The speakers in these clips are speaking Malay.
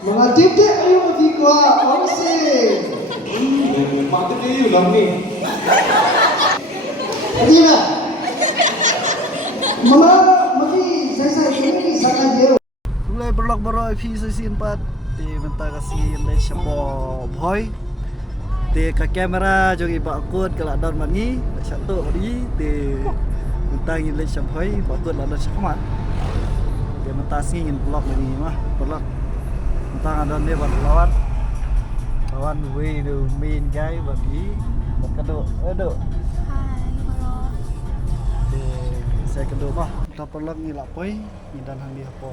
Mga tip-tip ayo magigwa, pangsi. Mati kayo lang ni. Hindi na. Mga saya ini sangat jauh. Mulai berlak-berlak episode 4 di bentar kasih Malaysia boy. Di ke kamera juga bakut kalau daun mangi satu hari di bentar Malaysia boy bakut lalu sama. Dia mentasi ingin vlog ini mah vlog. Bentar ada dia buat lawan way the main guy bagi berkedok aduh. Saya kedua mah kita perlu ngilap poi ni dan hang dia po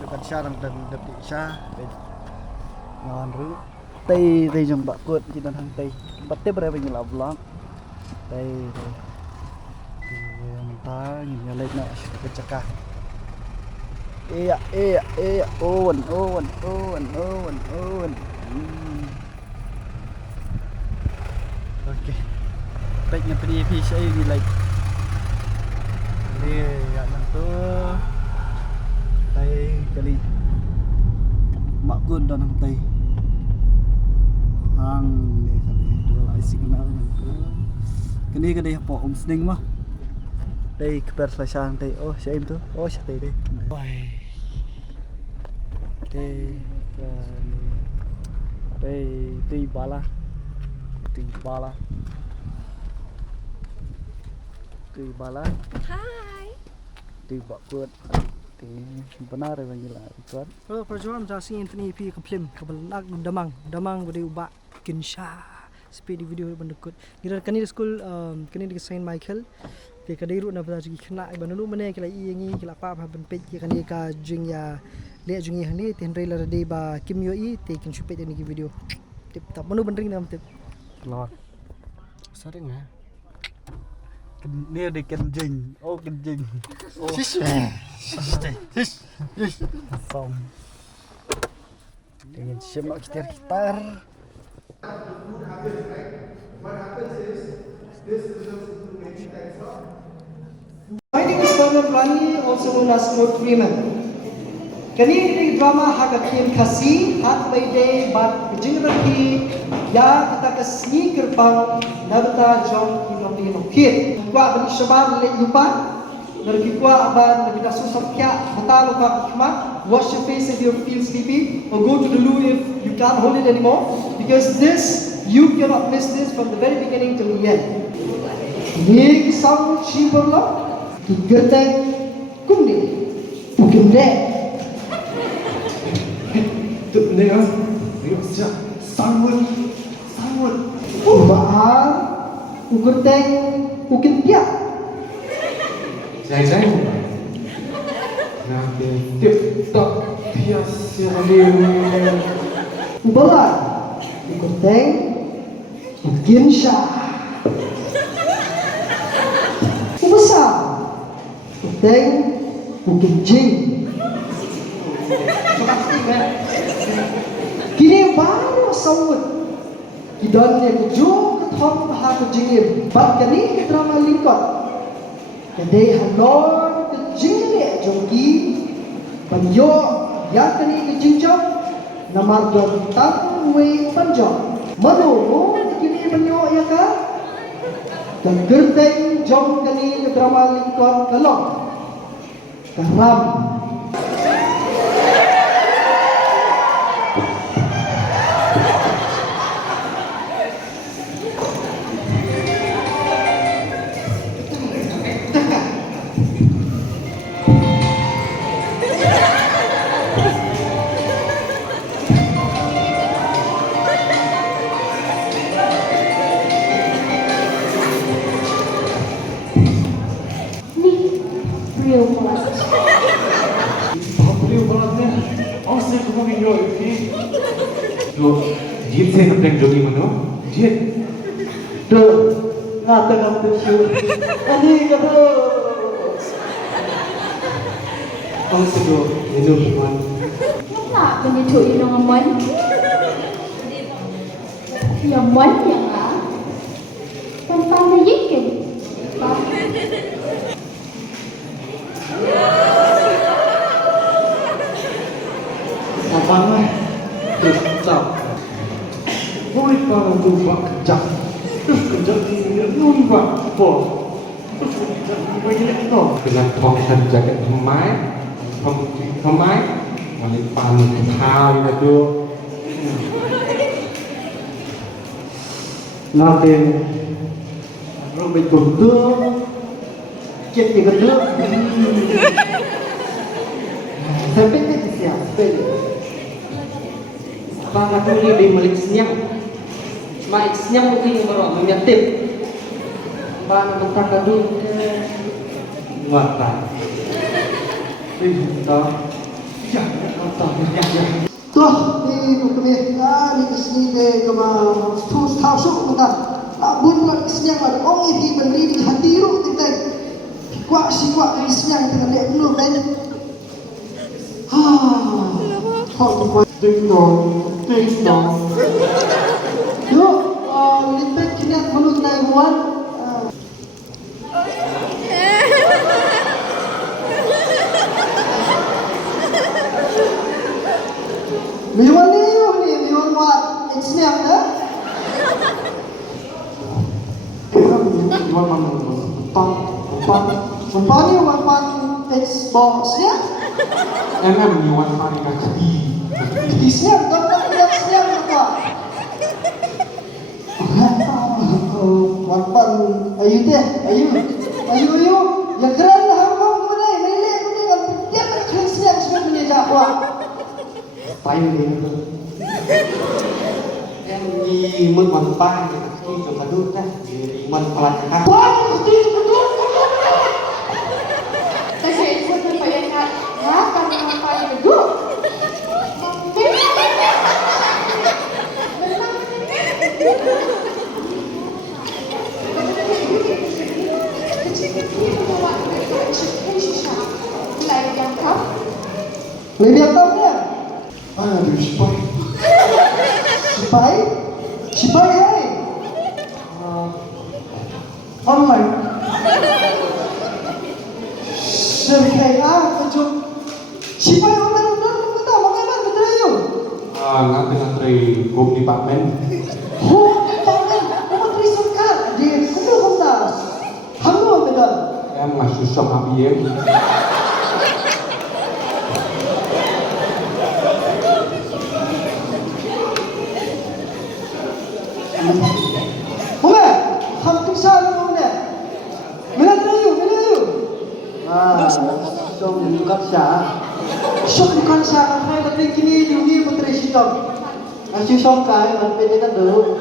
dekat syarang dan detik syah ngawan ru tei jong bakut kita dan hang tei batte berapa ngilap vlog tei mentah ni lek nak kecakah on okey baiknya PDP saya ni like ni kat tu tai kali mak kun dan hang tai hang ni kali dua lai signal tu kini kali apa sning mah tai keper selesai tai oh siapa tu oh siapa deh bye tai bala Hai. Di bakut di benar panggil lah tuan. Kalau perjuangan jasi Anthony P keplim kabel nak damang beri ubah kinsha speed video bandukut. Nira kani school kani di Saint Michael ke kadai ru na pada jigi kena iban lu mane kala iengi kala pa ban pej kani ka jing ya le jungi hani ten trailer de ba kim yo I te kin supet ni video. Tip tap manu bandring nam tip. Lawak. Sering ya. Ni ada kenjing. Oh kenjing. Oh. Shish. Song. Dengan semak gitar. My name is Bernard Rani, also known as Lord Freeman. Kani di drama Hagakin Kasi, Hat by Day, Bat Jingraki, Ya Kata Kasni Kerpang, Nabata Jom Kinopino Kid. Kwa Bani Shabar Lek Lupa, Narkikwa Aban Nabita Susap Kya, Hata Lupa Kima, wash your face if you feel sleepy, or go to the loo if you can't hold it anymore, because this, you cannot miss this from the very beginning till the end. Nik Sang Chiberla, Gertek Kumni, Pukimde. Tu ni ah. Dia siap. Sanwul. Bahar, Ugertek, Ukimpia. Jai. Nah, tip tak bias yang dia. Ubalar, Ugertek, Ukinsha. Ubesar, Ugertek, Ukinjing. Kini baru sawut kidon yang jauh ketom bahasa jingim bab kini ke drama lingkot kedai halor ke jingim jongki banyo yang kini ke jingjong namar don tang we panjong manu kini banyo ya ka dan gerteng jong kini ke drama lingkot kalong karam. Real blood. Real blood ni. Asal kau ni yo ini. Tu, jit saya nak tengok jogi mana? Jit. Tu, ngata syu. Ani kata. Asal tu, ini bukan. Nak benda tu yang aman. Yang aman yang ah. Tanpa yakin. banget. Terus kejap. Boleh kalau tu buat kejap. Terus kejap dia buat apa? Terus kejap dia bagi tu. Dengan tongkat jaket Thomai, balik pan kau ini tu. Nanti robek berdua, cek tiga dua. Sampai ke siap, sampai. Bang aku ni di Malik Senyap. Malik Senyap mungkin yang baru menyatim. Bang mentang kadu Muatan. Kita ya, ya. Tuh, ini kami ni kesini deh kemana? Terus tahu kita. Abun nak kesini ada orang ini berdiri di hati ru kita. Kuat si kuat kesini yang tengah lihat dulu kan. Kau Ding dong. Yuk, lipat kini perlu kita buat. Miwan ni, miwan buat snap dah. Kita jual mana? Umpan ni umpan Xbox ya. Jual mana kaki? Di snap tak lihat snap apa. Umpan ayu deh, ayu. Ya geran lah kau mana? Melek ni kan dia nak snap punya jawab. Payu ni. Yang di Munpan ni coba dulu dah. Di Munpan kan. Kasi ikut terbayang ya kami apa yang duduk. Lebih apa dia? Aduh, spy. Sipai hai. Online. Serkai kejut. Sipai online kita bagaimana kita yuk? Nggak dengan dari home department. Department, menteri serkar. Dia kumpul komdas. Halo beda. Em masih sama dia. Mana? Hampir sama mana? Mana terayu? So bukan sah. So bukan sah. Saya tapi kini diuji menteri sidang. Asyik songkai, mana beda kan tu?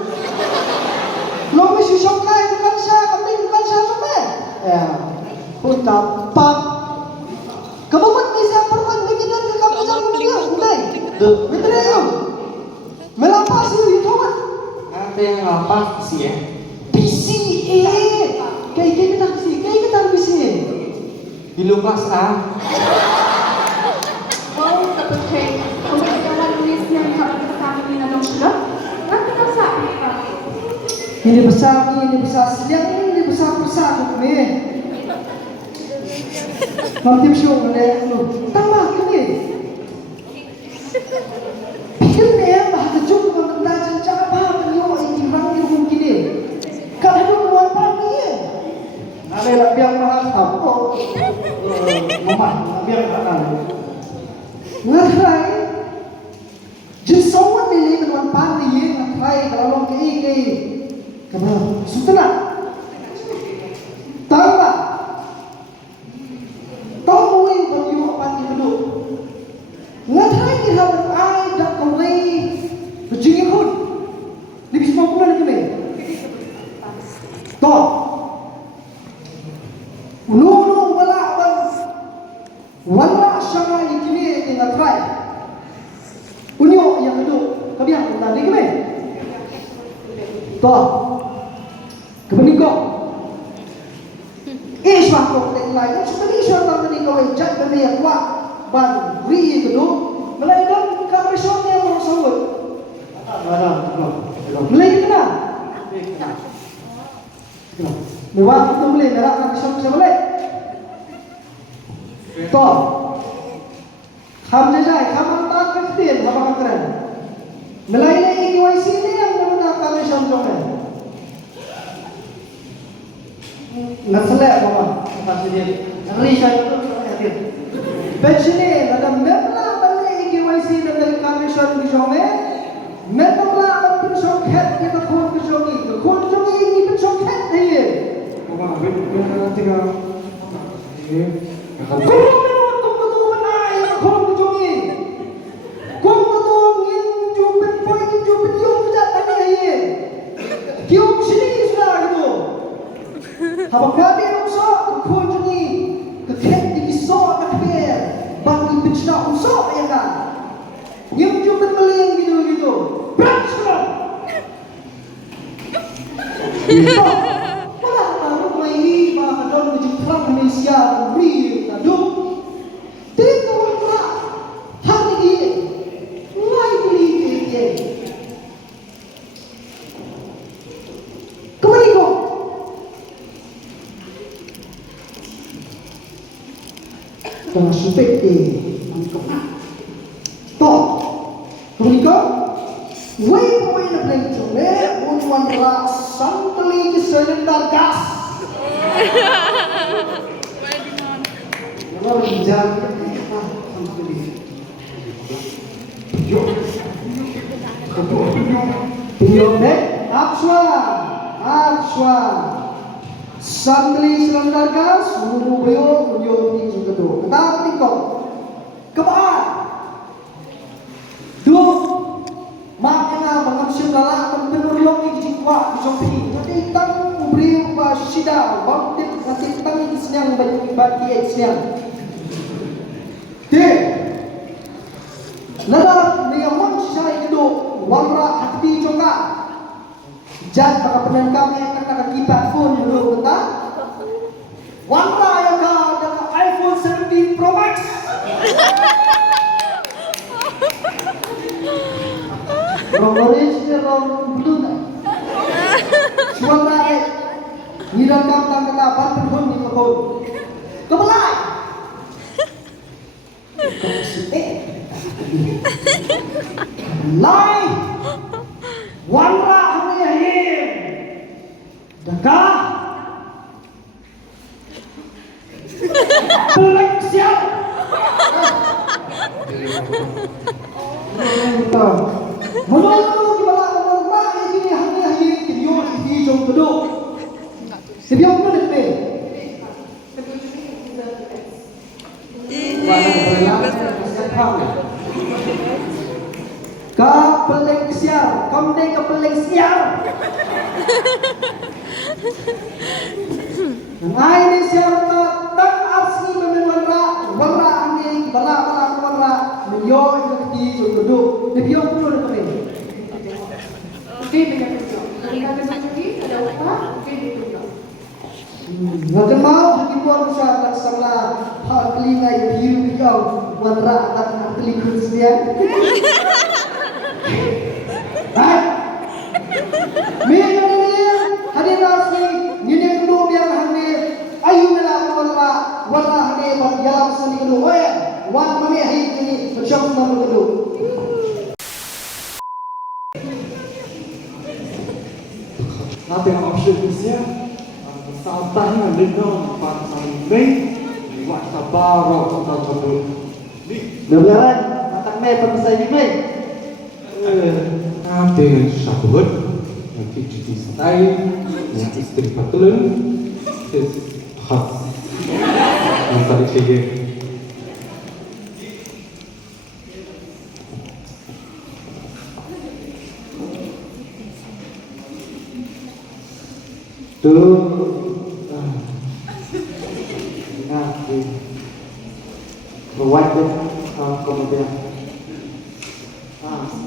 Lo mesti songkai bukan sah, kami bukan sah mana? Ya, putar pap. Kamu buat bisa perbuat begitu ke kamu jangan dia, udah. Menteri ayu. Melapas you tahu? Nanti yang apa sih ya? PCA. Kayak kita sih, kayak kita PCA. Di lupas Mau terpercaya, kalau kawan tulis yang kamu pertama di dalam sudah, nanti kau apa? Ini besar siang ini besar ni. Nanti show ni, tambah ni. Pikir ni bahagia juga mendapat cara penyok ini orang yang mungkin ni. Kalau ada orang pagi ni, ada yang biar mahal tahu. Mama, biar mahal. Ngerai, jenis semua ni dengan pagi ngerai kalau ke kamu sudah tahu tak? Tahu yang bagi pagi dulu. Ngerai kita berada dak kawai berjingin pun. Lebih semua pun lagi ni. Tahu? Nunu balak wala syara ini dengan try. Unyo yang duduk, kebiang tadi ke? Toh. Kebenikok. Iswah kok lain sebenarnya iswah tadi kau ejak kami yang kuat ban ri itu melainkan kami suami yang bersawut. Melainkan mana? Lewat itu boleh, merah kami suami saya boleh. Toh, ham jajai, ham antar 15 apa keren? Nilai KYC ni yang menggunakan contohnya. Naselak bapa, pasal dia. Hari saya tu hadir. Pension ni ada memang balik KYC dan commission di sana. Memang lah pension cat kita kon jogi ni pension cat dia. Bapa, benar tiga. Habang kami usah kunjungi keket di kisah nakbir bagi pencenak usah ya kan yang jumpa meleng gitu berangkat malah tahu mai bahkan dalam jepang Malaysia beri tadu tengok lah hari ini mulai beli dia kembali kau dengan supek toh kemudian way pemain pelancong unwan rak santali keselendar gas kalau menjaga Piyone Apswan Santali selendar gas Muruyo Muyo ni juga tu Kata kau Kebaan Dua Makna Mengamsil dalam Penurlong ni jikwa Jompi Nanti tang Beri ubah Syida Bangkit Nanti tang Senyang Bagi senyang Dia Lalu Niyaman Syai kedua Wamra hati juga Jangan para penyanyi kami yang kata kibat phone dulu kata Wamra yang ada iPhone 17 Pro Max Orang orange ni orang blue tak Wamra Nirang kata kata phone ni phone Kebelai Lai Wamra Dekah Pelak siap Menolak di bawah orang ini hanya video di jom kedua sebelum itu deh Kapelek siar, kamde kapelek siar. Ngai ni siar tak asli memang warna angin bala warna menyo di jodoh. Tapi yang perlu ada ni. Okey, banyak tu. Kita lagi ada apa? Okey, itu. Macam mau hiburan besar tak salah hal telinga biru kau warna tak telinga sedia. Hai, minum ni hadir asli, ni kedua yang hadir. Ayu mela warna hadir buat jalan seni kedua. Wan mami hari ini bersama nomor kedua. Apa yang option Rusia? Saltahnya dengan pasal ini buat sabar kita berdua. Berjalan, matak mai pemisah ini mai. Ada syahwat, nanti cuci style, yang istri patulan, khas. Yang tadi saya tu, nanti buat kemudian.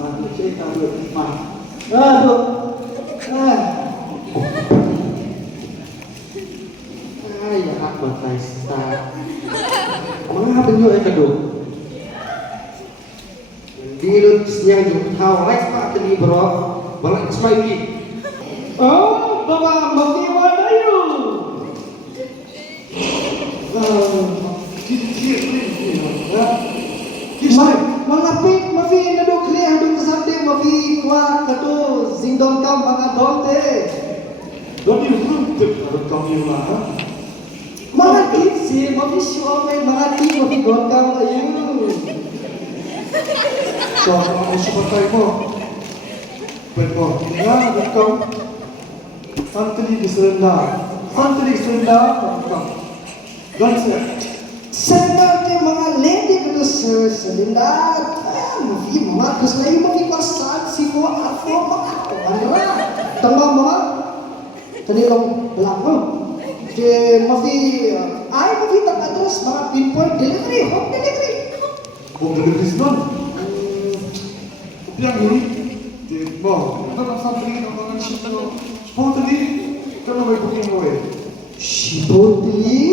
Mati cerita berikmat. Aduh. Ya apa Taista. Mengapa penyuh yang kedua? Dilut yang tahu like pak tadi bro. Balik smiley. Oh, bawa mati wadayu. Kisah, malah pik, mafi mafi kwa kato zingdom kam mga donte. Don't you look at kami lah? Mga tipsi mafi show may mga tip mafi gon kam ayu. So, ano sa patay mo? Pwede nga, ikaw. Santali diserenda. Santali diserenda, ikaw. Gansa. Serta ke mga lady kato selinda. Mafi mga kuslay mafi pasat si mo ako mga kamera. Tama mga kanilong belakang. Je mafi ay mafi tak address mga pinpoint delivery, home delivery. Kung nag-release nun. Yang ini, mo, ano santali ng mga sito? Spontané, kano may booking mo eh? Shibotli,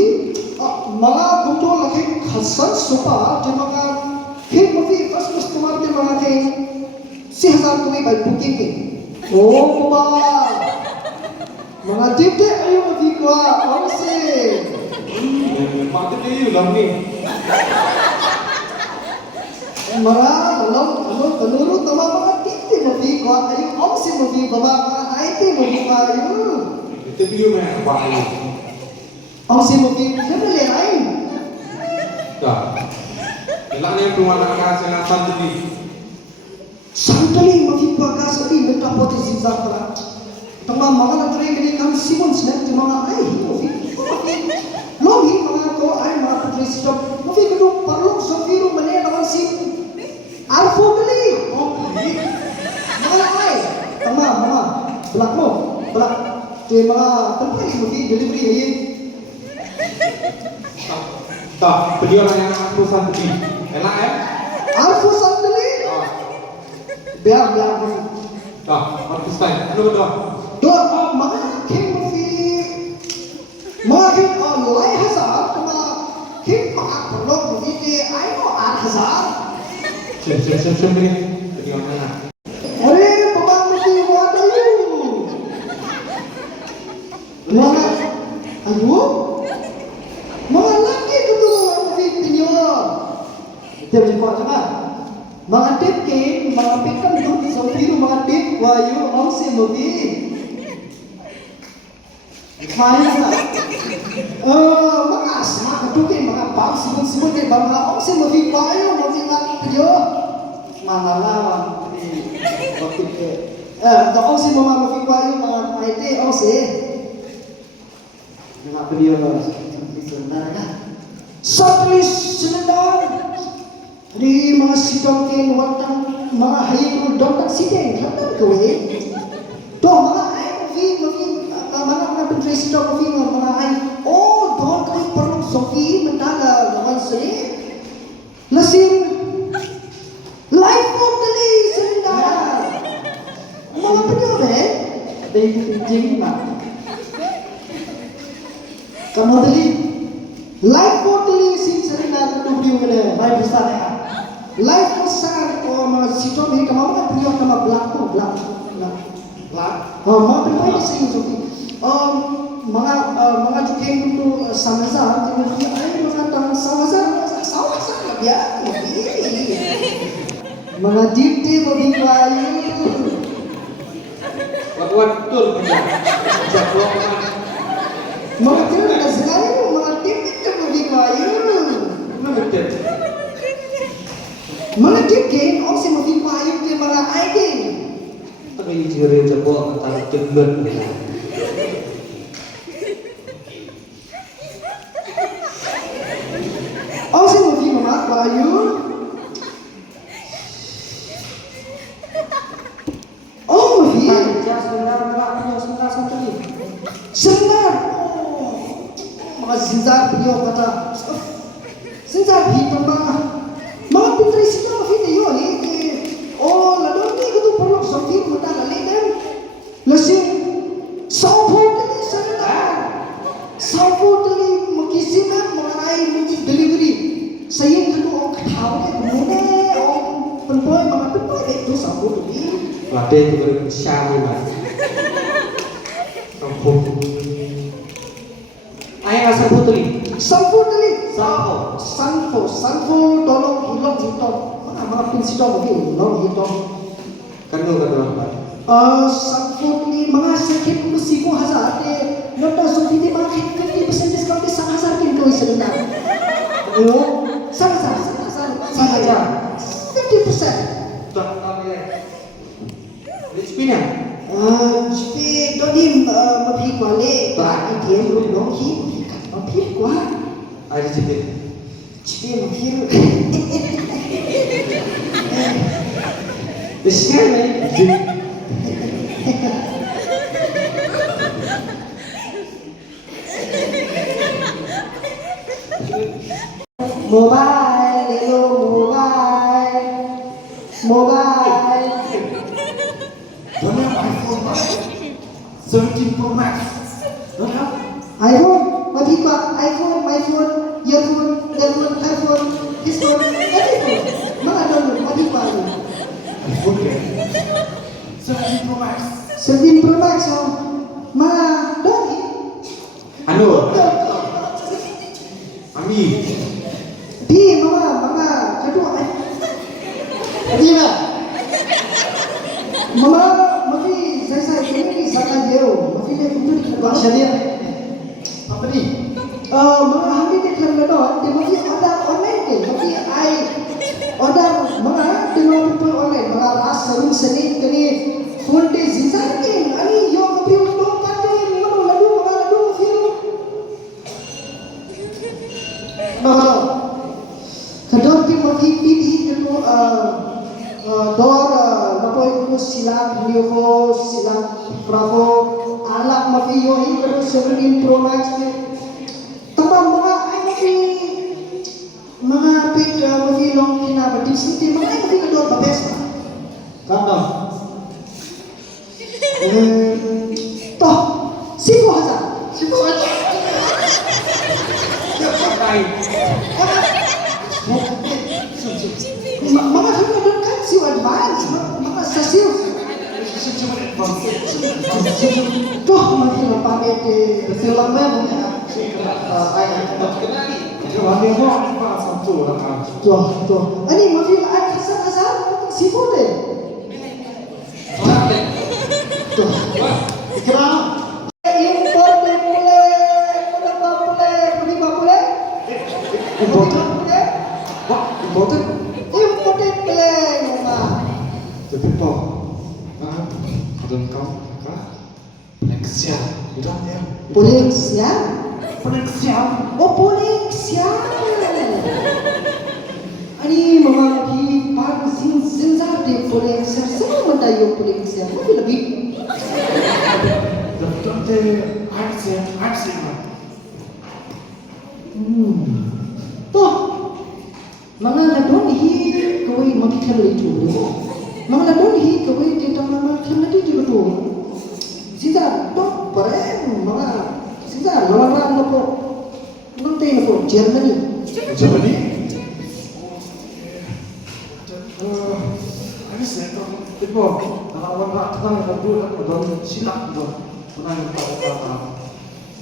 mga kuto laki khasan sopa, je mga kay mafi first customer je mga kay 6,000 kami by booking ke. Oh ba, mga tip ayo mafi kwa, onse. Mati kayo lang ni. Mga alam penurut nama mga tip mafi kwa, ayo onse mafi baba mga IT mafi kwa ayo. Ito video may apa ayo? Onse mafi family lain. Dah. Kailangan yung tumanak sa nga santali. Santali mafi kwa kasabi minta poti zigzag pala. Tama mga nagtry kini kan Simon snack di mga ay mafi. Logi mga ko ay mga putri stop. Mafi kudu parlok sofiru mane naman si Alfo kali. Mga ay. Tama mga belak mo. Belak. Di mga tempat mafi delivery ayi. Tak, beliau lah yang aku santali. Enak eh? Alfo santali. Biar mafi. Tak, harus time. Ano ba dah? Dor mga king mafi. Mga king lay hazard mga king mga parlok mafi di ay mo hazard. Siap ni. Jadi mana? Are babang mafi wadayu. Mga ayo. Mga laki kudu mga mafi pinyo. Dia berjumpa sama. Mga tip ke, mga pikam duk sa biru mga tip wayu ang si mafi. Kaya na. Mga asma katukin mga bang simon kay bang ang si mafi wayu mafi nga pinyo. Manalawan di waktu ke. Ang si mga mafi wayu mga IT ang si. Mga beliau Satelis senendang di mga sidang kin watang mga hayang dokter sidang hatan kowe to mga ay mga pentri sidang kowe mga ay oh dokter perlu sofi mentala lawan saya lasin life of the day senendang mga penyobe ada ibu penjing mak kamu tadi life totally sin serina kudu video ngene mai besar ya life besar o ma sito mi kama ma video kama black ma penpai sing sofi mga jukeng kudu samazar jadi ay mga tang samazar ya mga deep bayu Wat betul betul. Jadwal mga tira sekali mga deep bayu mana betul? mga deep game o si mafi bayu ke mga ID Tapi jere jebok antara jebet. o si mafi mga bayu mafi sebentar mga zinzar beliau kata zinzar hitam mga pintri sila mafi tayo ladon ni kudu perlu sofi mata lalidan lasin saupo tali sebentar saupo tali makisiman mga ay delivery sayang kudu o katawa kumune o penpoy mga penpoy itu saupo tali Lade itu bersama mas. Kampung. Ayah asal putri. Sanfo tali. Sanfo. Sanfo tolong hilang hitam. Mga pinsito mo hilong hitam. dulu kan. Sabtu ni mga sakit ko si ko hazard eh. Nota so hindi bakit 50% discount sa hazard kin ko isa na. Ano? Sa 50%. Tak kami lagi. Lispinnya. Jadi dodim mapi kuale ba ATM ru dong hi mapi kuah. Ada cipit. Jadi mapi ru. Lispinnya. Mobile, hello mobile. Don't have iPhone 17 Pro Max. Don't have. iPhone, mapi kuah iPhone, my phone, your phone, their phone, her phone, his phone, everything. Mga download mapi kuah. iPhone ke? 17 Pro Max. 17 Pro Max oh. Mga doni. Anu. Ami. Di mga kedua ay. Di ba? Mama, mafi saya ini zakat dia. Mafi dia itu di keluar syariah. Apa ni? Mga kami di keluar dia mafi ada online ke. Mafi ai order mga developer online. Mga ras sarung seni kini full day zinsan ke. Ani yo mafi untuk kate mga ladu firu. Nah, kedua tim mafi pilih itu dor napoy ko silang Leo silang Bravo alak mafi yo hi pero 17 Pro Max ni tambah mga ay mafi mga pit mafi long kinabati sinti mga ay mafi kedua babes kanda toh sipo haza mga hanggang kan si advance mga sasil toh masih pakai di film mana toh ini masih ada kasar si foto toh kenapa import boleh Important. Important plan mama. Tapi po. Kadang kau Poleksia. Udah ya. Poleksia? Poleksia. Oh poleksia. Ani mama di pan sinza de poleksia. Semua mentayo poleksia. Lebih lebih. Dokter de arts. Toh. Mga ladon hi kawai makikam itu demo. Mga ladon hi kawai kita mama kam nanti juga tu. Sisa dok paren mga sisa lawan nopo nanti nopo Germany. Germany. Habis itu, tipo, lawan ratang itu don silap don. Pernah tahu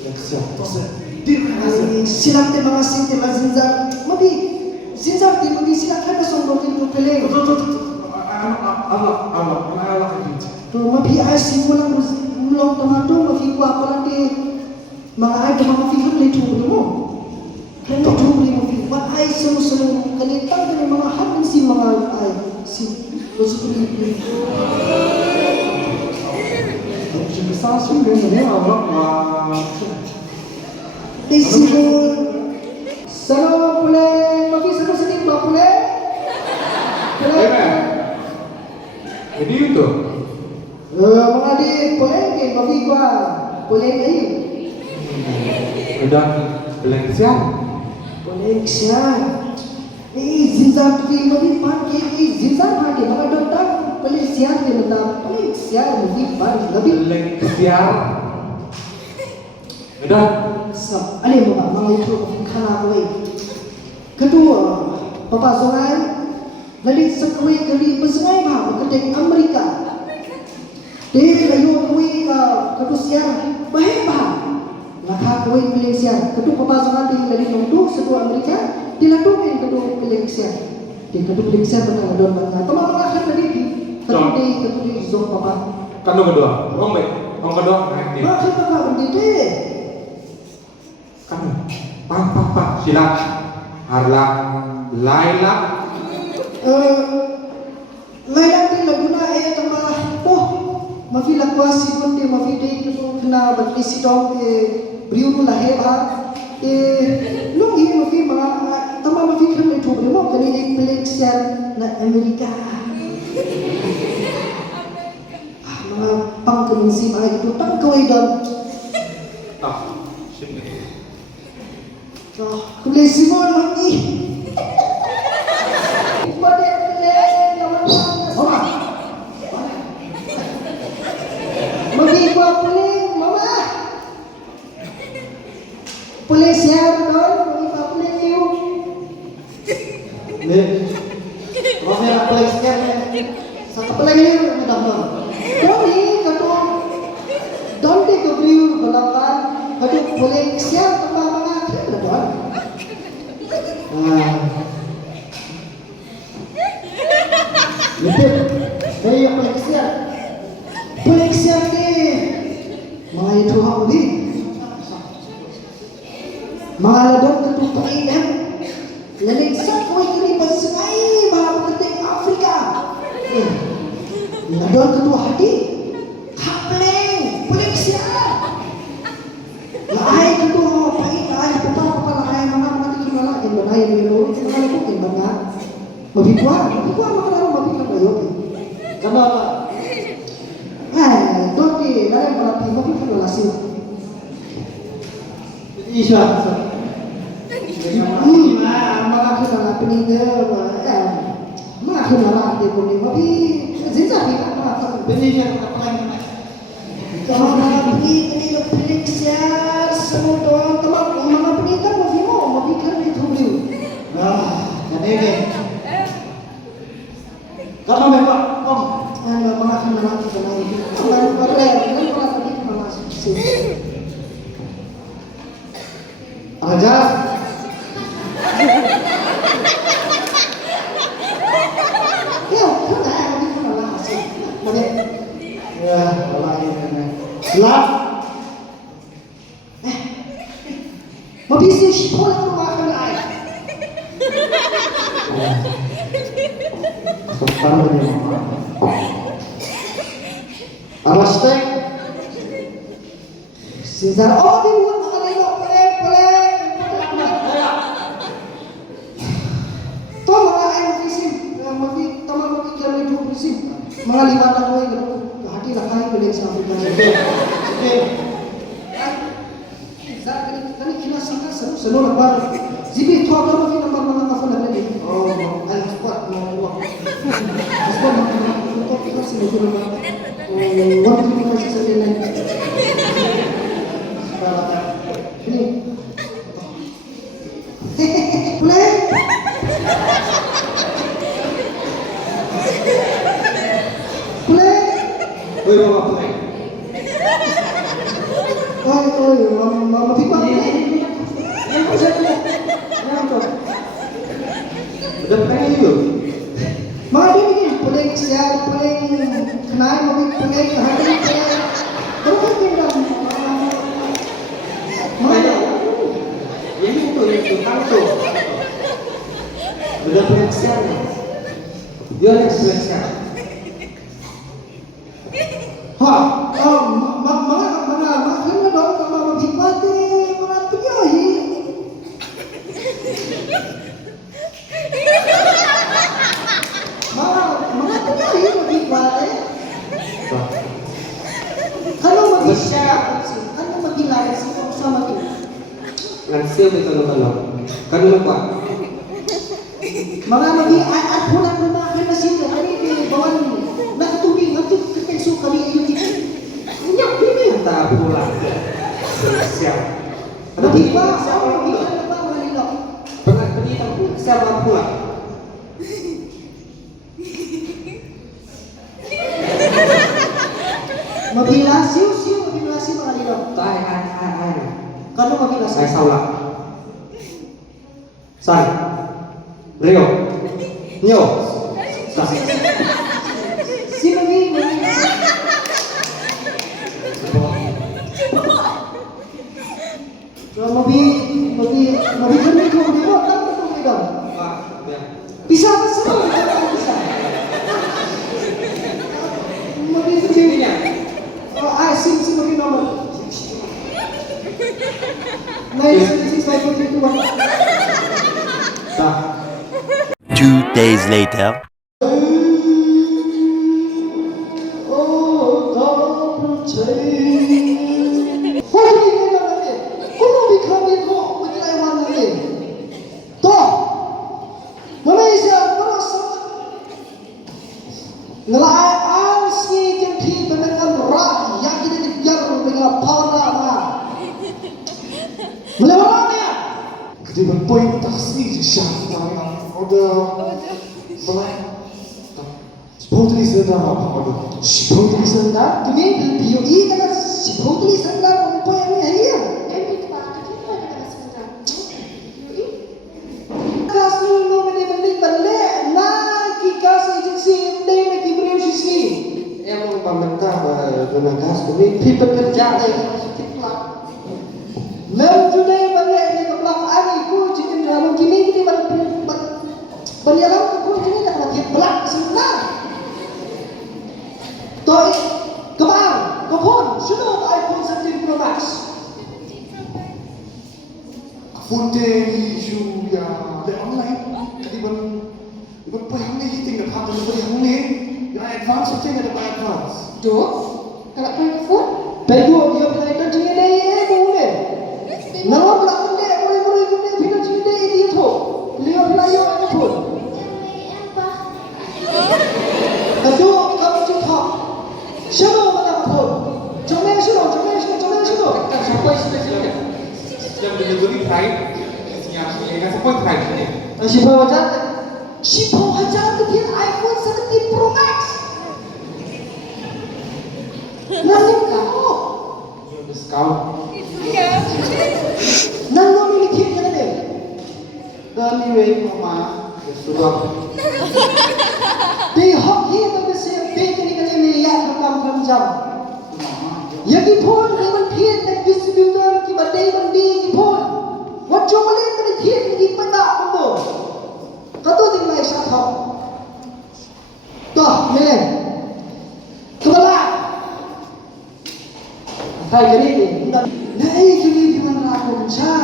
Poleksia. Terus dia Silap te mga sinti mazinza. Mabi Sinzar di magi sila kada sombong itu pele. Allah gitu. Tu mabi asi mulang tomato mabi kuah palate mga ay mga figure le tu mo. Kaya tu le mabi wa ay selu kanitang kani mga hadin si mga ay si usuli. Jadi sasung dengan Allah. Isigo Sano pule, mafi sano sedih ba pule? Jadi itu. Mga di pule ke mafi gua pule kayo. Udah Poleksia. Poleksia. Zinzar di mafi pakai zinzar pakai mga dokter poleksia di mata poleksia mafi pakai lebih. Poleksia. Udah. Sab, alin mo ba mga ito kana ko kedua, Papa Zongan lalit sa kaway kali besengay ba magkateng Amerika. Di layo kaway ka kadusya bahay ba? Laka kaway Malaysia. Kedua Papa Zongan di lalit nungdu sa dua Amerika diladukin kedua Malaysia. Di kedua Malaysia benar doon ba? Tama mga kan tadi kedua di mabili ketulis zong papa. Kanu kedua, om kedua nanti. Maksud apa berdiri? Kanu, pak, sila, Harla, Laila. Laila ti laguna tambah oh mafila kuasi pun dia mafide itu kena berisi dong beriu lahir lu ini mafi mga tambah mafi kan itu beriu kali ini peleksian na Amerika mga pangkemensi mga itu tangkaway dan Sini. Kulesi mo lagi. Magigwa puling, mama. Puling siya doon, magigwa puling niyo. Okay, puling siya. Sa kapuling niyo, madam. Doni, kato. Donde ko beliau balapan, kato puling siya, tambah mga kaya doon. Betul, saya peleksia. Peleksia ni, mga itu hawli. Mga ladon ketupain kan, laligsak ko ini pasay mga pagdating Afrika. Ladon ketua hati, kapling, peleksia. Laay ketua pain, laay papa laay mga kinala, kinalay nilulong, kinala ko kinala. Mabigwa makalaro mabigwa kayo. Kama ba? Doon di lalim malapit mabigwa na lasin. Isya. Mga kinala pinigil, mga kinala di ko ni mabi. Zinsabi ka mga pinigil ka pa lang. Kama mga pinigil siya sa motor, kama mga pinigil mabigwa ni tuloy. Ganyan. Kalau memang mga kinalaki ka na ito. Ang pare, ang pala sa dito mga sisi. Aja. Yo, kana ang dito na lang kasi. Mali. Ya, wala yun na. Lap. Mabisi ko lang mga kanay. Paano niya? Arastek. Sinzara. Oh, di buat makalilo. Pole. To mga ay mafisim. Tama magkikami ito mafisim. Mga lima lang ko yung hati lang kayo ulit sa Afrika. Sige. Kani kinasaka sa lula ba? Zibi, ito ako mafi ng mga kafulan na din. Oh, ay, spot mo. Spot mo. Ito kasi medyo naman. One thing mo kasi sa dinan. Ini. Play. Play. Uy, mga play. Oy, mafi pa. Yang pasal ni. Yang tu. Udah pengen juga. Mga din puling siya, puling kenal, puling hari. Berapa tinggal? Mga Ini itu kanto. Udah pengen siya. Dia ada siya. ha, mga kena daw mga maghipati, mga piyohi. Mga piyohi maghipati. Kalau magisya, ano magilay sa mga Lansia itu kalau kan lupa. mga at hulang lumakan na sila kani di bawan nakatubig at ketenso kami yung Nyak ini tak pulang. Siap. Ada di tiba ba siapa di pulang? ba malilo Pernah pergi tapi siapa pulang? mabilasiw mga lilo Tai. kano mabilasiw Saya salah. San. Rio. Nyo. si mami later. Oh, God, protect. What do you mean about it? Who will become it? What do I want to be? Toh, Malaysia, ngelai arsi kenti dengan rak yang kita kejar dengan para mah. Melawannya. Ketika poin taksi siapa yang ada selain sepuluh sedang ada Sepuluh sendal, kini PUI dengan sepuluh sendal apa yang ni ya? Every part, kita ada sebentar. Yui. Kas ni no balik nak kikas agensi day nak kibrin sisi. Emang pemerintah dengan gas ini pekerja yang sedikit lah. Lalu juga balik ni kebelah hari ku cikin dalam kini kita berjalan ku kini dah lagi belak sebentar. Toi kemar, kepon, sudah iPhone 17 Pro Max. footage ya the online ketika ibu yang ni tinggal apa yang ni yang advance tinggal ada advance. Do? Kalau pakai phone? Betul dia pernah itu cikin day boleh. Nama belakang day boleh kita cikin day dia tu. Beliau apa pun. Betul kamu cakap. Siapa mana pun. Jangan suruh. Kan siapa spesialnya? Yang delivery time yang kan siapa time ni? Siapa wajar? Siapa wajar dia iPhone 17 Pro Max. Nanti kamu. Discount. Nanti miliki kan ni. Dan ini mama sudah Di hoki tapi saya begini kan ni ya kam jam. Yaki pun dengan thiet dan distributor ki badai bandi ki pun. Wajo boleh kan thiet ni pada benda. Kata di mai sa tho. Toh mele. Kepala. Hai jadi ni. Nei jadi di mana aku menca.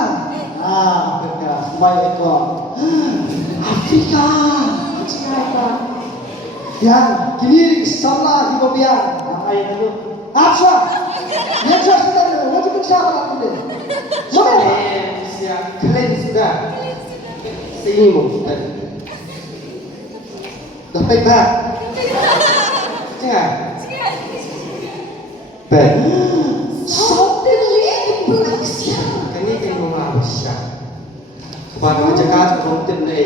Betul. Baik ekor. Afrika. Siapa? Yang kini salah di babian. Apa yang itu? Apa? Yang saya sudah wajib bersama aku ni. Mana? Siap kalian sudah. Sini mau kita. Dapat dah. Jangan. Ben. Sampai lagi Malaysia. Ini kan mama siap. Kepada Jakarta konten ni.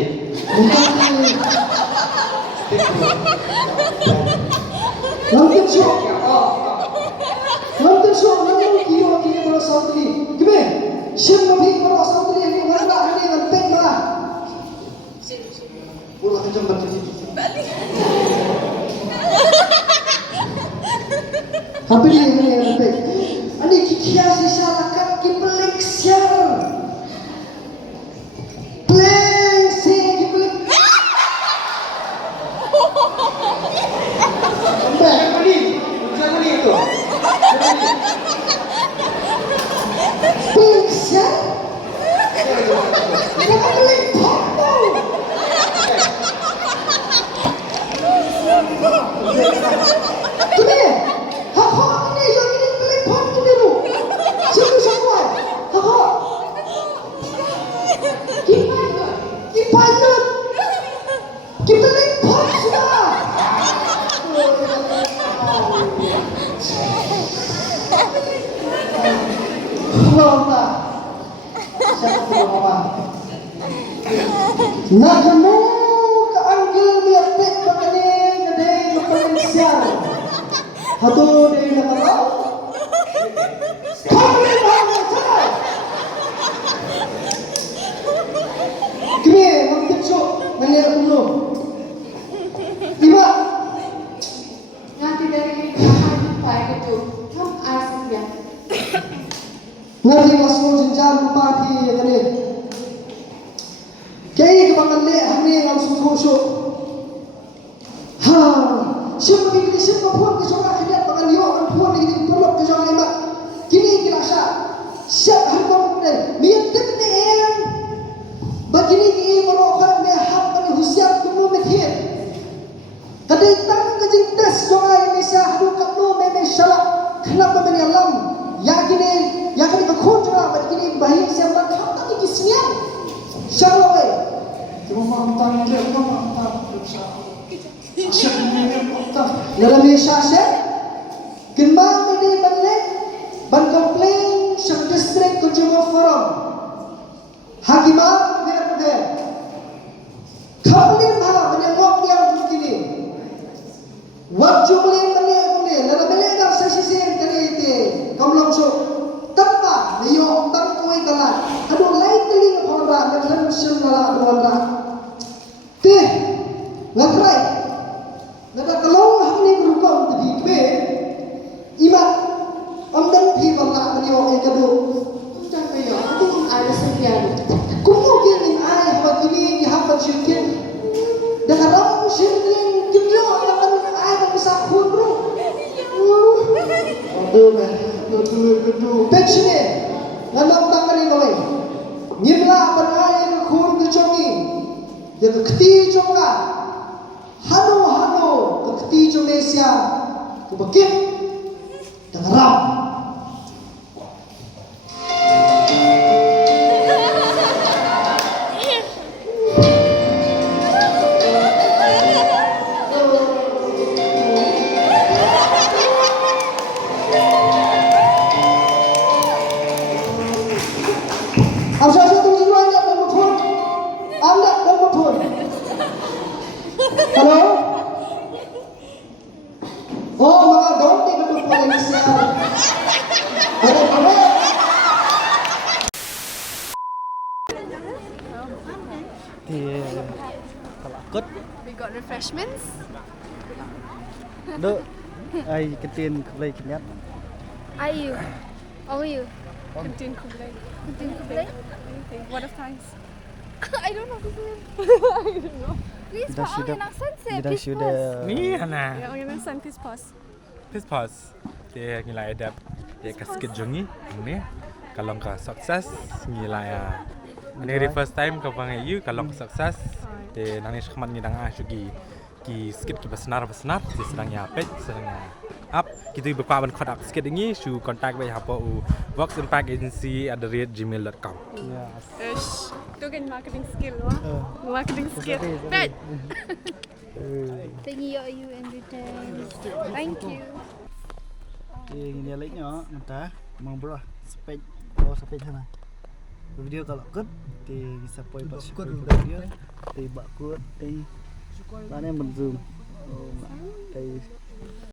Nanti show. Nanti show. Nanti kio kalau Saudi. Kime? Siapa pun kalau Saudi yang mana hari yang pek mana? pulang ke Jember jadi. Hampir ini pek. Ani kikia sisa lakat ki pelik siar. Pelik si ki pelik. Jangan ni itu. Pelik siar. Kenapa pelik pok? Kene, hak ini yang ini pelik pok tu dulu. Siapa semua? Hak. Ki pilot. Ki pelik pok sudah. Allah. Siapa tu mama? Nak kamu ke anggil dia pek begini gede berpotensial. Hatu dia nak tahu. Kau ni bahagia tak? Kini mungkin so nanya dulu. Iba. Nanti dari akan jumpa itu. Kamu asing ya. Nanti masuk jenjang lupa di yang ini. Kaya kebangan le hamil langsung khusyuk. Ha, siapa kita siapa pun kita orang hidup dengan yo orang pun kita perlu kita orang ini. Kini kita sah. Siap harga kemudian. Niat kita ni begini ni merokan ni hak bagi husiat kamu mekir. Dalam Malaysia, kenapa ini balik? Ban komplain sang distrik Consumer Forum. Hakimah ber. Komplain apa menyangkut yang begini. Waktu boleh, dalam Malaysia saya sisir kali itu. Komplain so, tanpa niyo tangkui kalah. Aduh lain kali orang nak senala orang. Teh, ngakrai. Nada kalau hang ni berukam tadi be, imat amdan pi bangla beliau ekado. Macam kaya, aduh ada sekian. Kumu kini ai begini dihambat syukur. Dengan orang syukur kini akan ai bisa kubur. Aduh. Pensiun. Nganam tangan ini boleh. Nyimla berai kubur kecongi. Yang keti jonga. Hano kekti Indonesia kebekit dengeram. Asal tunggu dulu anda berpun. Halo? Oh, mga donte betul Malaysia. Ada. Kalakot. We got refreshments. Do ay ketin kulay kinyat. Ayu. How are you? Canteen Kublai. Canteen Kublai? What of thanks? I don't know his name. I don't know. Please, Dah Pak sudah. Ang, sunset. Dah Please sudah. pause. Ni Hana. Yang orang san peace pause. Peace pause. Dia ngilai adap. Dia kasih jungi. Ni kalau kau sukses ngilai ya. Ini the first time kau panggil you kalau kau sukses. Dia nangis kemat ngidang syugi. Ki skit ki besnar. Dia sedang yapet, sedang up. Kita berkawan kod up skit ini. Shu kontak by apa Works Impact Agency @gmail.com. Yes. Ish. Tu kan marketing skill wah. Marketing skill. Bet. Thank you in return. Thank you. Ini lainnya entah mau berah spek sampai sana. Video kalau kut di bisa poi pas video di bakut di mana yang zoom. Oh,